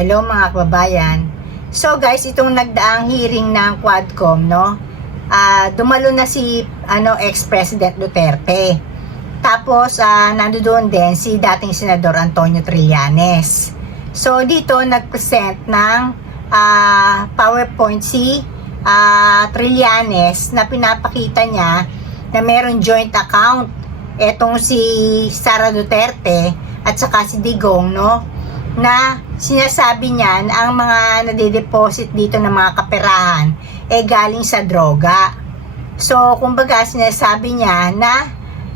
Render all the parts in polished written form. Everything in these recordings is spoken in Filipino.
Hello mga kababayan. So guys, itong nagdaang hearing ng Quadcom, no? Dumalo na si ex-President Duterte. Tapos nandoon din si dating Senador Antonio Trillanes. So dito nag-present ng PowerPoint si Trillanes na pinapakita niya na meron joint account etong si Sara Duterte at saka si Digong, no? Na sinasabi niya na ang mga nade-deposit dito ng mga kaperahan galing sa droga. So kumbaga sinasabi niya na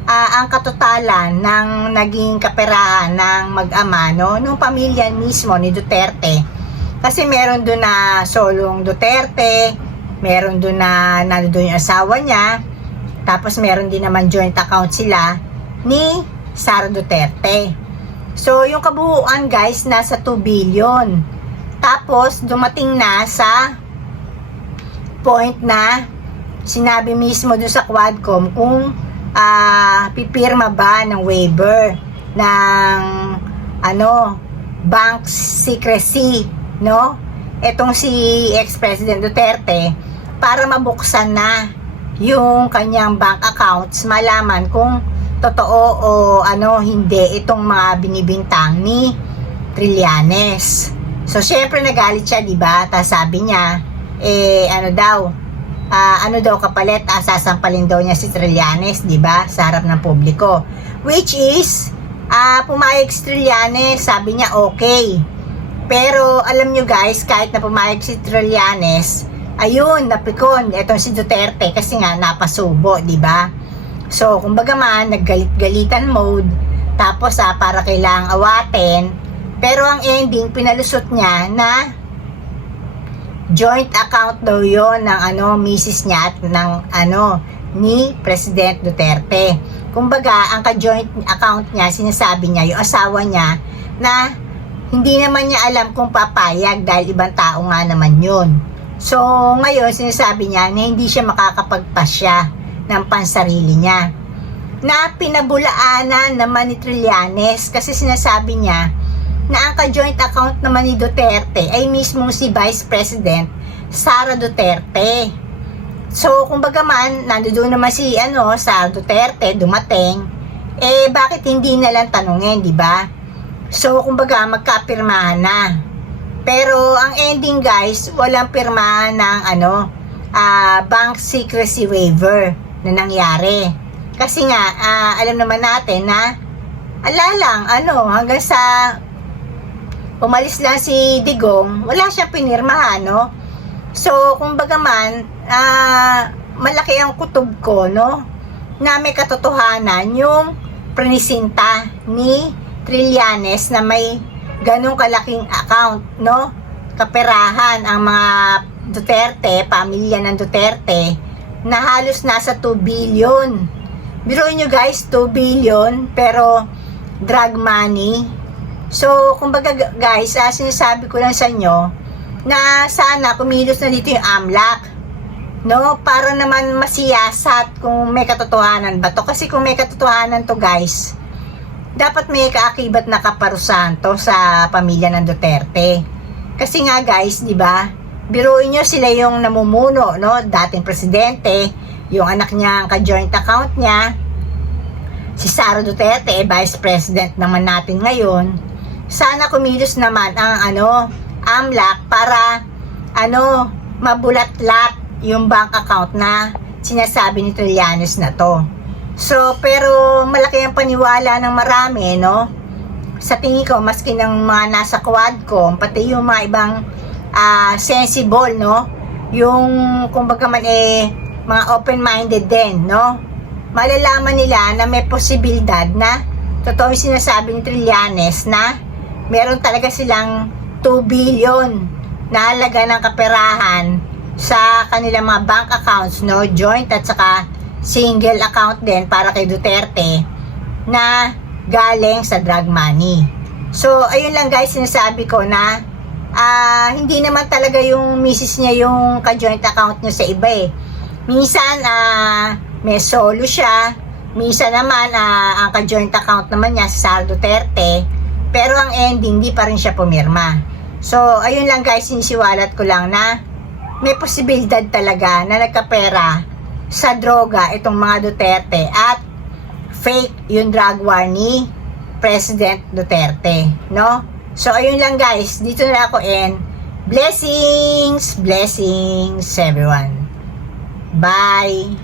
ang katotalan ng naging kaperahan ng mag-ama, no, nung pamilya mismo ni Duterte. Kasi meron doon na Solong Duterte, meron doon na nandoon yung asawa niya, tapos meron din naman joint account sila ni Sara Duterte. So, yung kabuuan guys, nasa 2 billion. Tapos, dumating na sa point na sinabi mismo dun sa Quadcom kung pipirma ba ng waiver ng bank secrecy, no? Etong si ex-President Duterte para mabuksan na yung kanyang bank accounts, malaman kung totoo o hindi itong mga binibintang ni Trillanes. So syempre nagalit siya, di ba? Tapos sabi niya kapalit, sasampalin daw niya si Trillanes, di ba? Sa harap ng publiko. Which is pumayag si Trillanes, sabi niya okay. Pero alam nyo guys, kahit na pumayag si Trillanes, ayun, napikon etong si Duterte kasi nga napasubo, di ba? So, kumbaga man, naggalit-galitan mode, tapos para kailangang awatin, pero ang ending, pinalusot niya na joint account daw yon ng misis niya at ng ni President Duterte. Kumbaga, ang ka-joint account niya, sinasabi niya, yung asawa niya, na hindi naman niya alam kung papayag dahil ibang tao nga naman yun. So, ngayon, sinasabi niya na hindi siya makakapagpasya ng pansarili niya, na pinabulaanan naman ni Trillanes kasi sinasabi niya na ang ka-joint account naman ni Duterte ay mismo si Vice President Sara Duterte. So kumbaga man, nandoon naman si Sara Duterte dumating, bakit hindi na lang tanungin, di ba? So kumbaga magkapirmahan na. Pero ang ending guys, walang pirmahan ng bank secrecy waiver na nangyari. Kasi nga, alam naman natin na hanggang sa umalis lang si Digong, wala siyang pinirmahan, no? So, kumbaga man, malaki ang kutob ko, no? Na may katotohanan yung prinisinta ni Trillanes na may ganong kalaking account, no? Kaperahan ang mga Duterte, pamilya ng Duterte, na halos nasa 2 billion. Biruin nyo guys, 2 billion, pero drug money. So, kumbaga guys, sinasabi ko lang sa inyo, na sana kumilos na dito yung AMLAC, no? Para naman masiyasat kung may katotohanan ba to. Kasi kung may katotohanan to guys, dapat may kaakibat na kaparusahan to sa pamilya ng Duterte. Kasi nga guys, di ba? Biruin nyo, sila yung namumuno, no? Dating presidente, yung anak niya ang ka-joint account niya, si Sara Duterte, vice president naman natin ngayon. Sana kumilos naman ang AMLAC para mabulat-lat yung bank account na sinasabi ni Trillanes na to. So, pero malaki ang paniwala ng marami, no? Sa tingin ko, maski ng mga nasa Quadcom, pati yung mga ibang sensible, no? Yung kumbaga man mga open-minded din, no? Malalaman nila na may posibilidad na totoo yung sinasabi ni Trillanes na meron talaga silang 2 billion na halaga ng kaperahan sa kanilang mga bank accounts, no? Joint at saka single account din para kay Duterte na galing sa drug money. So, ayun lang guys, sinasabi ko na hindi naman talaga yung misis niya yung ka-joint account niya sa iba Minsan, may solo siya. Minsan naman, ang ka-joint account naman niya sa Sara Duterte. Pero ang ending, di pa rin siya pumirma. So, ayun lang guys, sinisiwalat ko lang na may posibilidad talaga na nagkapera sa droga itong mga Duterte at fake yung drug war ni President Duterte, no? So, ayun lang guys, dito na ako and blessings everyone. Bye!